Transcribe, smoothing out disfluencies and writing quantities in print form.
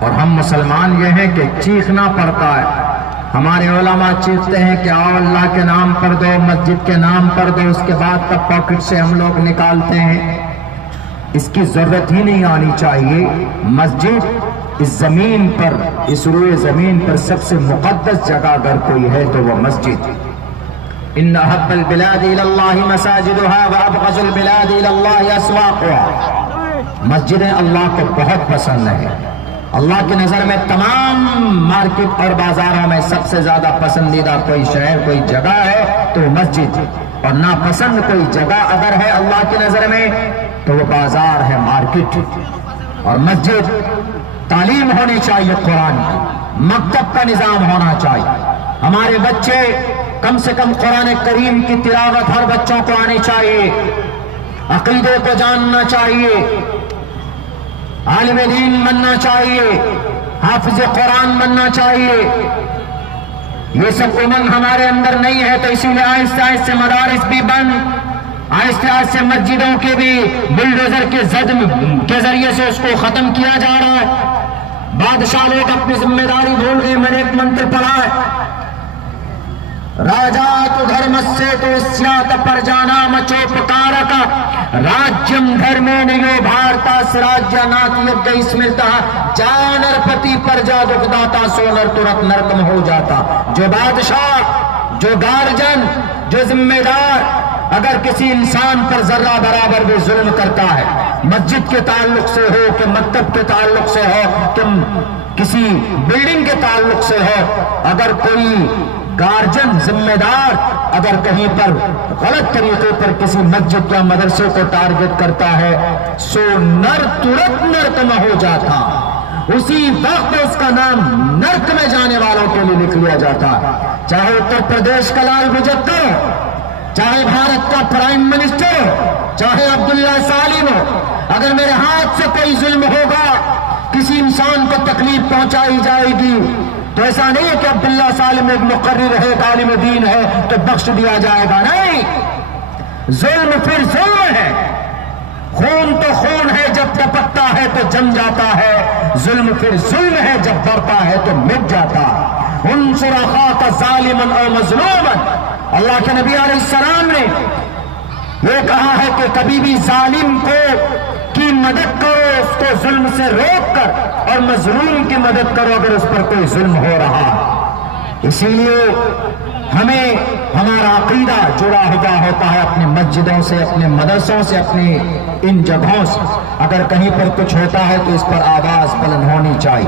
اور ہم مسلمان یہ ہیں کہ چیخنا پڑتا ہے. ہمارے علماء چیختے ہیں کہ آؤ اللہ کے نام پر دو، مسجد کے نام پر دو، اس کے بعد تب پاکٹ سے ہم لوگ نکالتے ہیں. اس کی ضرورت ہی نہیں آنی چاہیے. مسجد اس زمین پر، اس روئے زمین پر سب سے مقدس جگہ اگر کوئی ہے تو وہ مسجد. ان احب البلاد الى اللہ مساجدها وابغض البلاد الى اللہ اسواقها. مسجدیں اللہ کو بہت پسند ہیں. اللہ کی نظر میں تمام مارکیٹ اور بازاروں میں سب سے زیادہ پسندیدہ کوئی شہر، کوئی جگہ ہے تو وہ مسجد. اور ناپسند کوئی جگہ اگر ہے اللہ کی نظر میں تو وہ بازار ہے، مارکیٹ. اور مسجد تعلیم ہونی چاہیے، قرآن کی، مکتب کا نظام ہونا چاہیے. ہمارے بچے کم سے کم قرآن کریم کی تلاوت ہر بچوں کو آنی چاہیے، عقیدے کو جاننا چاہیے، عالم دین بننا چاہیے، حافظ قرآن بننا چاہیے. یہ سب امنگ ہمارے اندر نہیں ہے، تو اسی لیے آہستہ آہستہ مدارس بھی بند، آہستہ آہستہ مسجدوں کے بھی بلڈوزر کے زدم کے ذریعے سے اس کو ختم کیا جا رہا ہے. بادشاہ لوگ اپنی ذمہ داری بھول گئے. میں نے ایک منتر پڑھا ہے، راجات دھرمسے تو سیات پر جانا مچوپکارکا راج්યಂ ಧರ್ಮೇಣಯೋ ಭಾರತ ಸ್ವರಾಜ್ಯ ನಾತಿಯಜ್ಞ ಸ್ಮೃತಃ जानरपति प्रजा दुखदाता सोनर तुरंत नरकम हो जाता. जो बादशाह, जो गार्जन, जो जिम्मेदार अगर किसी इंसान पर जर्रा बराबर भी जुल्म करता है, मस्जिद के ताल्लुक से हो कि मकतब के ताल्लुक से हो कि किसी बिल्डिंग के ताल्लुक से हो, अगर कोई गार्जियन जिम्मेदार अगर कहीं पर गलत तरीके पर किसी मस्जिद या मदरसे को टारगेट करता है, सो नर तुरंत नरक में हो जाता. उसी वक्त उसका नाम नरक में जाने वालों के लिए लिख लिया जाता. चाहे उत्तर प्रदेश का लाल मुजफ्फर हो, चाहे भारत का प्राइम मिनिस्टर हो, चाहे अब्दुल्ला सालिम हो, अगर मेरे हाथ से कोई जुल्म होगा, किसी इंसान को तकलीफ पहुंचाई जाएगी, तो ऐसा नहीं है कि अब्दुल्ला सालिम एक मुकर्रिर है, तालिम दीन है तो बख्श दिया जाएगा. नहीं, जुल्म फिर जुल्म है. खून तो खून है, जब टपकता है तो जम जाता है. जुल्म फिर जुल्म है, जब बढ़ता है तो मिट जाता. उनसुर अखाका ज़ालिमन और मज़लूमन. अल्लाह के नबी अलैहिस्सलाम ने ये कहा है कि कभी भी जालिम को की मदद करो, उसको जुल्म से रोक कर, और मजलूम की मदद करो अगर उस पर कोई जुल्म हो रहा. इसीलिए हमें हमारा अकीदा जुड़ा हुआ होता है अपनी मस्जिदों से, अपने मदरसों से, अपनी इन जगहों से. अगर कहीं पर कुछ होता है तो इस पर आवाज बुलंद होनी चाहिए.